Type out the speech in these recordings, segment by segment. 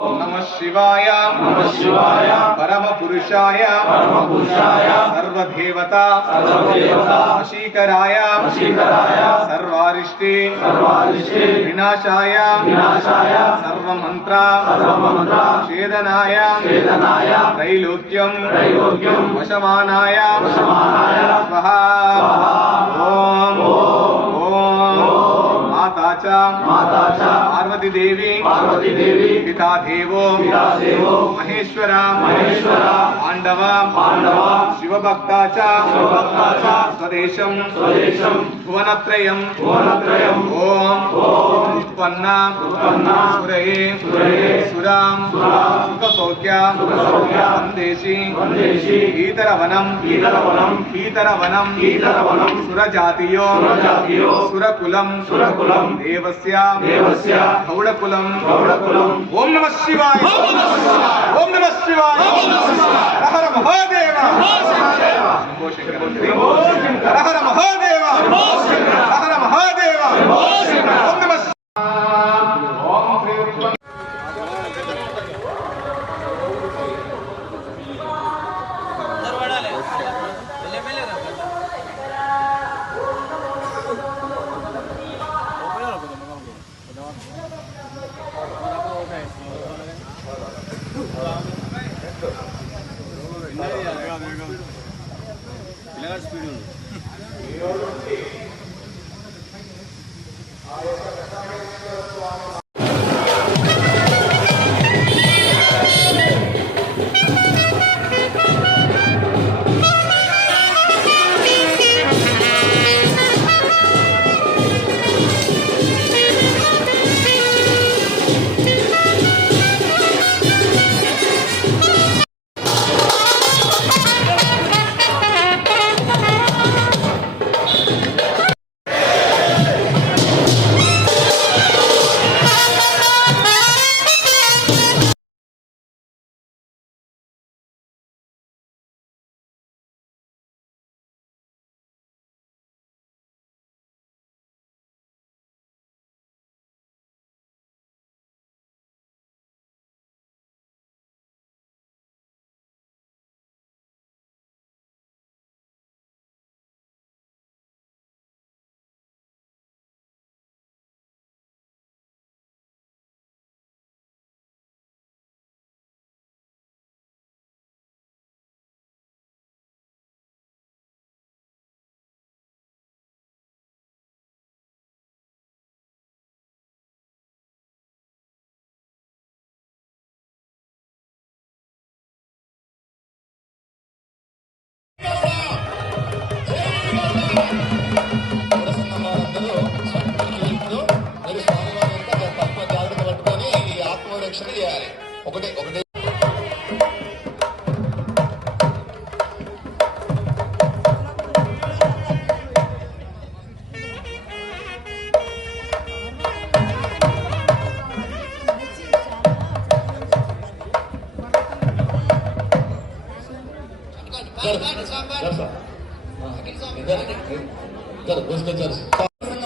नमः शिवाय परम पुरुषाय सर्वदेवता वशीकराय सर्वारिष्टे विनाशाय सर्वमंत्र छेदनाय त्रैलोक्यं वशमानाय स्वाहा। ओम माता च पार्वती देवी पिता देवो महेश्वर पांडव शिवभक्ता च स्वदेशं भुवनत्रयं ओम उत्पन्न सुरये सुरां सुखसौख्य संदेशी ईतरवनं सुरजातियो सुरकुलं देवस्य गौडकुलं। ओम नमः शिवाय ओम नमः शिवाय हर हर महादेव शंभो शंकर हर हर महादेव हर हर महादेव। ओम नमः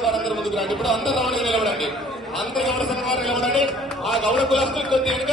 వారందరూ ముందుకు రండి. ఇప్పుడు అందరూ రౌండ్గా నిలబడండి. అందరూ గౌడ సంఘం వారు నిలబడండి. ఆ గౌడ కులస్తులు కొద్ది వెనుక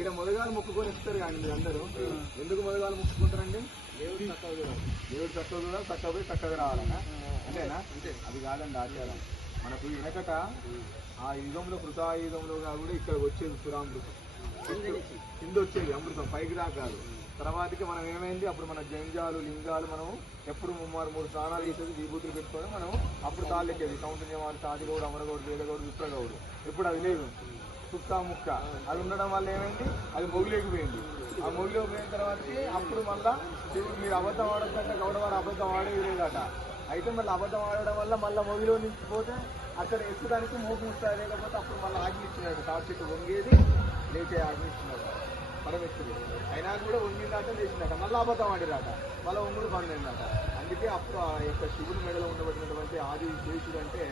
ఈడ మొదగాలు మొక్కుకొని ఇస్తారు కానీ మీరు అందరూ ఎందుకు మొదగాలు మొక్కుకుంటారండి? దేవుడు చక్కగా కూడా చక్కగా పోయి చక్కగా రావాలన్నా అంతేనా? అది కాదండి ఆచారం. మనకు వెనకట ఆ యుగంలో కృతాయుగంలో కూడా ఇక్కడ వచ్చేది పురామృతం కింద వచ్చేది అమృతం, పైకి దాకా కాదు. తర్వాతకి మనం ఏమైంది అప్పుడు మన జంజాలు లింగాలు మనం ఎప్పుడు 3 స్నానాలు చేసేది విభూతులు పెట్టుకొని మనం అప్పుడు తాళ్ళెక్కేది కౌంటన్యవాడు తాదిగౌడు అమరగౌడు వేదగౌడు విప్రగౌడు ఇప్పుడు అది లేదు సుక్క ముక్క అది ఉండడం వల్ల ఏమైంది అది మొగిలేకపోయింది ఆ మొగిలోకి పోయిన తర్వాతకి అప్పుడు మళ్ళా శివుడు మీరు అబద్ధం ఆడొద్దంటే గౌడవాడు అబద్ధం ఆడేది లేదట అయితే మళ్ళీ అబద్ధం ఆడడం వల్ల మళ్ళీ మొగిలో నుంచి పోతే అక్కడ ఎక్కడానికి మోపు వస్తాయి లేకపోతే అప్పుడు మళ్ళీ ఆజ్ఞ ఇచ్చినాడు తాటి చెట్టు వంగేది లేచే ఆజ్ఞ ఇచ్చినాడు పరమేశ్వరుడు అయినా కూడా వంగిందాట లేచిందట మళ్ళీ అబద్ధం ఆడిరాట మళ్ళీ వంగుడు బందైందట అందుకే అప్పుడు ఆ యొక్క శివుని మెడలో ఉండబడినటువంటి ఆది శేషుడు అంటే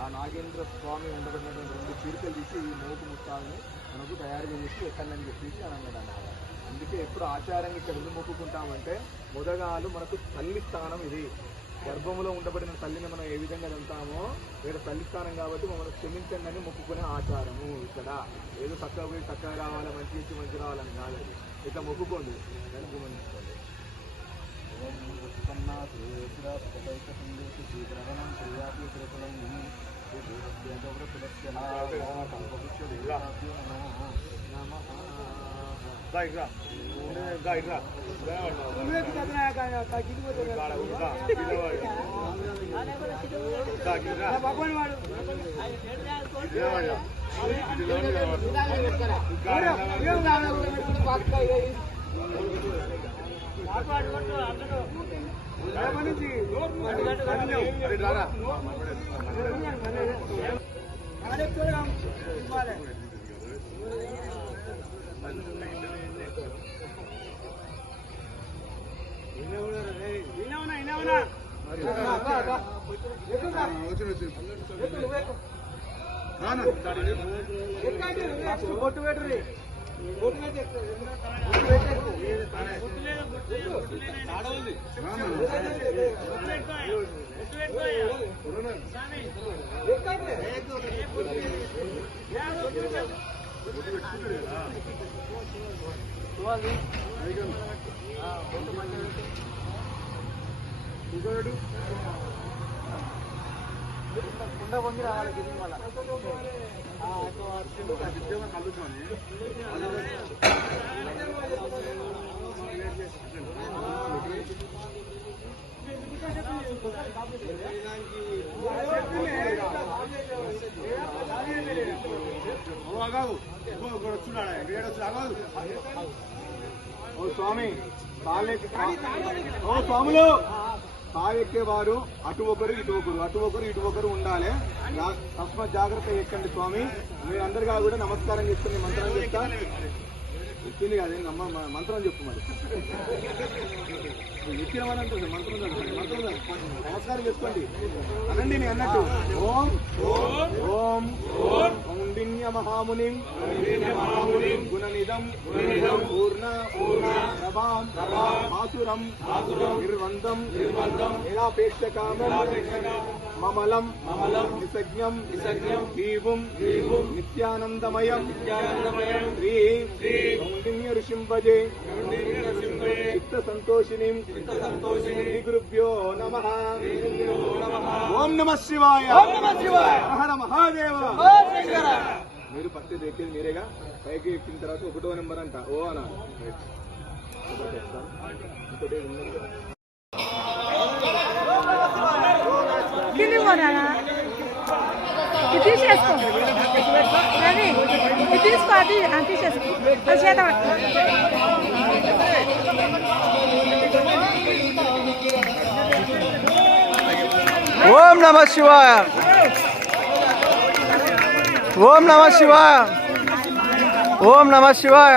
ఆ నాగేంద్ర స్వామి ఉండబడినటువంటి 2 చీరికలు తీసి ఈ మోపు ముత్తాలని మనకు తయారు చేసి ఎక్కడని చెప్పేసి అని అన్నాడు అన్నమాట అందుకే ఎప్పుడు ఆచారంగా ఇక్కడ ఎందుకు మొక్కుకుంటామంటే మొదగాలు మనకు తల్లి స్థానం ఇది గర్భంలో ఉండబడిన తల్లిని మనం ఏ విధంగా వెళ్తామో ఇక్కడ తల్లి స్థానం కాబట్టి మమ్మల్ని క్షమించండి అని మొక్కుకునే ఆచారము ఇక్కడ ఏదో చక్కగా పోయి చక్కగా రావాలి మంచి రావాలని కాదు ఇట్లా మొక్కుకోండి దాన్ని గమనించుకోండి కుండ పొంగి రావాలి గిరి వల్ల ఓ స్వామి ఓ స్వాములు ఎక్కేవారు అటు ఒకరు ఇటు ఒకరు ఉండాలి తస్మాత్ జాగ్రత్త ఎక్కండి స్వామి మీరు అందరిగా కూడా నమస్కారం చేసుకుని మంత్రం చెప్తా ఎక్కింది కాదు మంత్రం చెప్పు మరి ఎక్కిన వాళ్ళంటే మంత్రం నమస్కారం చేసుకోండి అనండి నేను అన్నట్టు ఓం ఓం కౌండిన్య మహామునిం గుణనిధం పూర్ణ ప్రభాం ఆసురం నిర్వందం నిరాపేక్షకామం మమలం నిసజ్ఞం దీవం నిత్యానందమయం శ్రీ కౌండిన్య ఋషిం భజే చిత్త సంతోషిని గురుభ్యో నమః ఓం నమః శివాయ హర మహాదేవ మీరు పత్తి ఎక్కేది మీరేగా పైకి ఎక్కిన తర్వాత 1వ నెంబర్ అంట ఓ అనా తీసేసుకో రవి తీసుకో తీసేసుకో చేత ఓం నమః శివాయ ఓం నమః శివాయ ఓం నమః శివాయ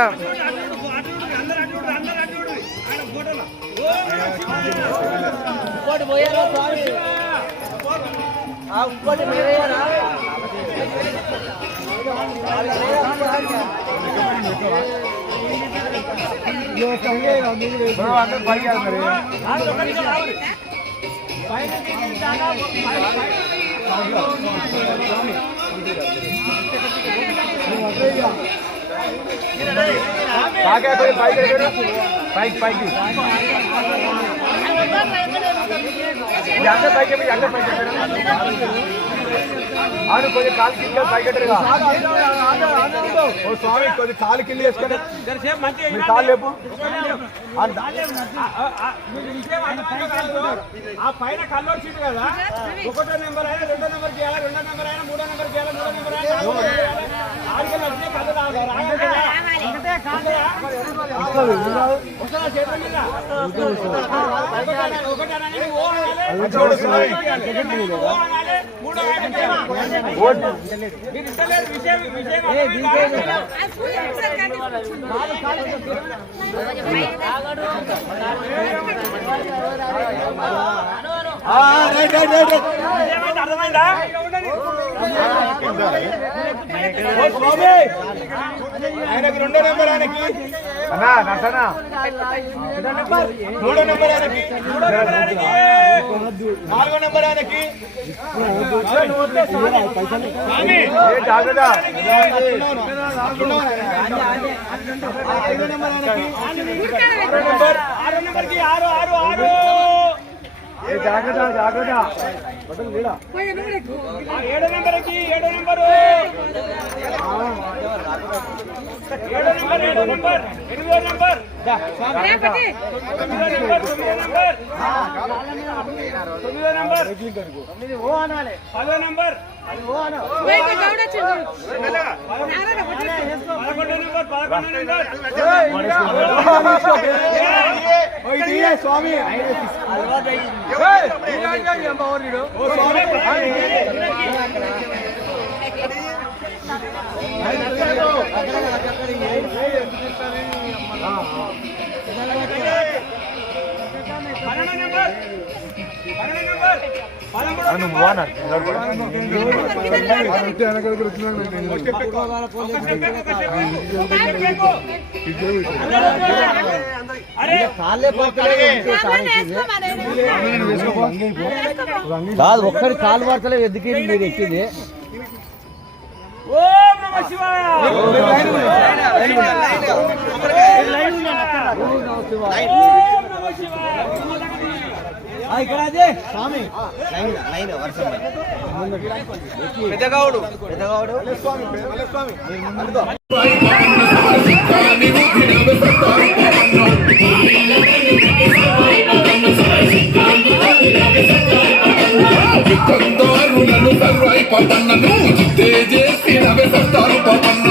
పైకి ఆడు కొద్ది కాలు కింద పైకెట్టరుగా ఓ స్వామి కొద్ది కాలు కింద వేసుకొని మీరు కాలు లేపు ఆ పైన కళ్ళు వచ్చింది కదా, 1వ నెంబర్ అయినా 2వ నెంబర్ చేయాలి, 2వ నెంబర్ అయినా 3వ నెంబర్ చేయాలి, 3వ నెంబర్ అయినా 4వ నెంబర్ చేయాలి. ఆడికెళ్ళి వచ్చిన కళ్ళు అర్థమైందా? ఆయనకి 2వ నెంబర్ ఆయనకి అన్నా నర్సనా 3వ నెంబర్ ఆయనకి 4వ నెంబర్ ఆయనకి జాగ్రత్త 5వ నెంబర్ ఆయనకి 6వ నెంబర్కి 6 జాగ్రత్త జాగ్రత్త 7వ నెంబర్కి 7వ నెంబరు 7వ నెంబర్ 8వ నెంబర్ 9వ నెంబర్ 9వ నెంబర్ 10వ నెంబర్ 11వ నెంబర్ 11వ నెంబర్ 11 స్వామి కాదు ఒక్కడి కాలు వార్తలే ఎందుకు మీరు ఎక్కింది ఓం నమః శివాయ. ఇక్కడ అదే స్వామి పెద్దగావుడు స్వామి కందారులను సర్వాయి పవన్నను జిద్దే చేసి నవే సత్తారు పవన్న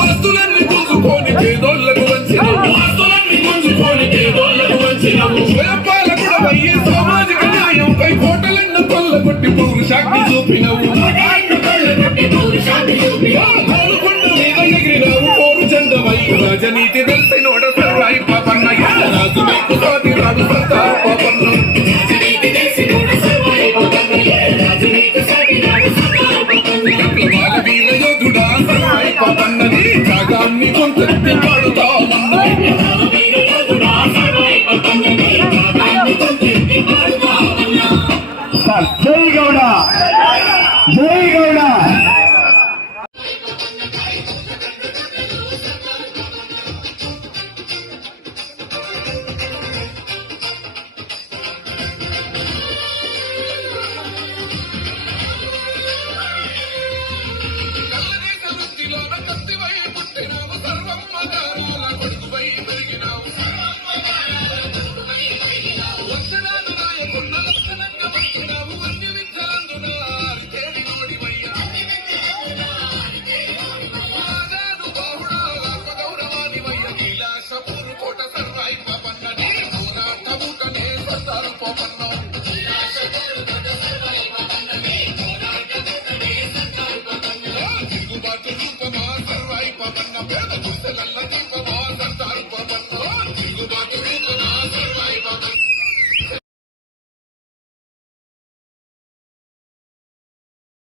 వస్తులన్నీ చూసుకొని పేదోళ్లకు వంచినవు సామాజిక న్యాయంపై కోటలను కొల్లగొట్టి పౌరుషాన్ని చూపినవు ఎగిరినావు పోరు చందవై రాజనీతి తెలిసినోడ సర్వాయి పాపన్న రాజు మీకు సాటి రాజు సత్తారు పాపన్న వీర యోధుడా సర్వాయి పాపన్నది జాగాన్ని కొంచెత్తి పాడుతామన్నా జై గౌడ జై గౌడ